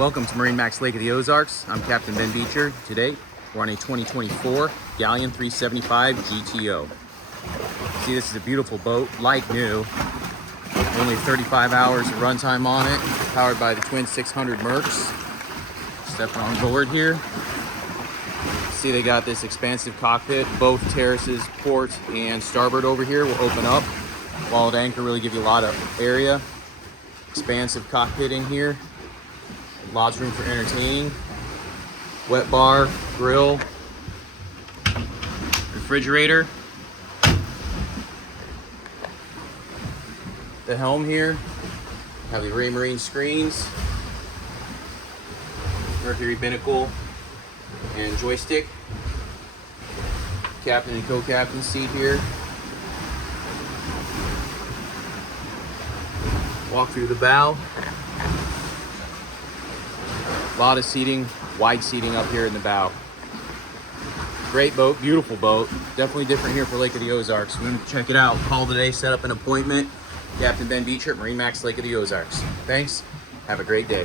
Welcome to MarineMax Lake of the Ozarks. I'm Captain Ben Beecher. Today, we're on a 2024 Galeon 375 GTO. See, this is a beautiful boat, like new. Only 35 hours of runtime on it, powered by the twin 600 Mercs. Stepping on board here. See, they got this expansive cockpit. Both terraces, port and starboard over here will open up. While at anchor, really give you a lot of area. Expansive cockpit in here. Lots of room for entertaining. Wet bar, grill, refrigerator. The helm here, have the Marine screens, Mercury binnacle and joystick. Captain and co-captain seat here. Walk through the bow. A lot of seating, wide seating up here in the bow. Great boat, beautiful boat. Definitely different here for Lake of the Ozarks. We're going to check it out. Call today, set up an appointment. Captain Ben Beecher at MarineMax Lake of the Ozarks. Thanks. Have a great day.